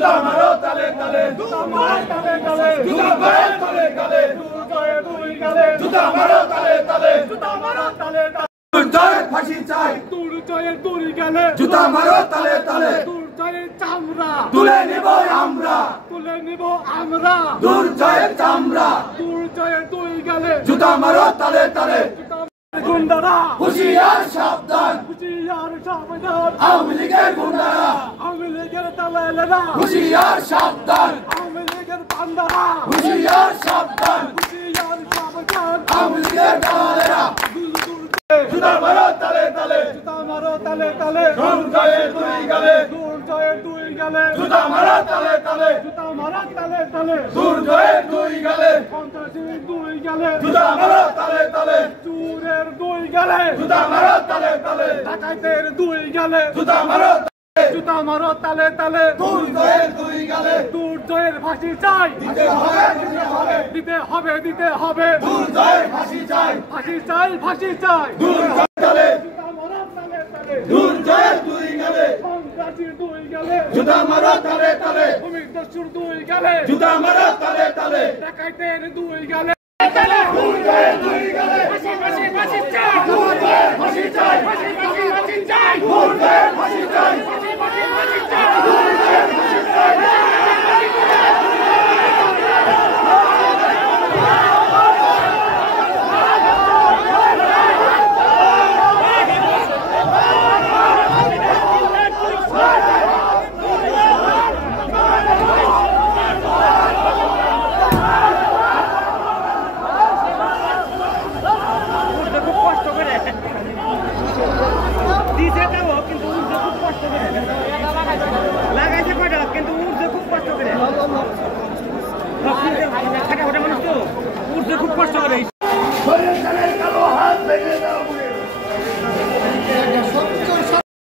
জুতা মারো তালে তালে জুতা মারো তালে তালে জুতা মারো তালে তালে দুই গালে জুতা মারো তালে তালে জুতা মারো তালে তালে দুর্জয়ের ফাঁসি চাই দুর্জয়ের দুই গালে জুতা মারো তালে তালে দুর্জয়ের চামড়া তুলে নিব আমরা দুর্জয়ের চামড়া দুর্জয়ের দুই গালে জুতা মারো তালে তালে গুন্ডারা হুঁশিয়ার সাবধান আওয়ামী লীগের গুন্ডারা আওয়ামী লীগের দালালেরা হুঁশিয়ার সাবধান আওয়ামী লীগের বান্দারা হুঁশিয়ার সাবধান আওয়ামী লীগের দালালেরা জুতা মারো তালে তালে জুতা মারো তালে তালে দুর্জয়ের দুই গালে জুতা মারো তালে তালে জুতা মারো তালে তালে দুর্জয়ের দুই গালে সন্ত্রাসীর দুই গালে জুতা মারো তালে তালে চোরের দুই গালে জুতা মারো তালে তালে ডাকাতের দুই গালে জুতা মারো জুতা মারো তালে তালে দুর্জয়ের দুই গালে দুর্জয়ের ফাঁসি চাই দিতে হবে দিতে হবে দুর্জয়ের ফাঁসি চাই দুর্জয় তালে জুতা মারো তালে তালে দুর্জয়ের দুই গালে সন্ত্রাসীর দুই গালে জুতা মারো তালে তালে ভূমিদস্যুর দুই গালে জুতা মারো তালে তালে ডাকাতের দুই গালে দুর্জয়ের দুই গালে ফাঁসি চাই দুর্জয়ের ফাঁসি চাই দুর্জয়ের ফাঁসি চাই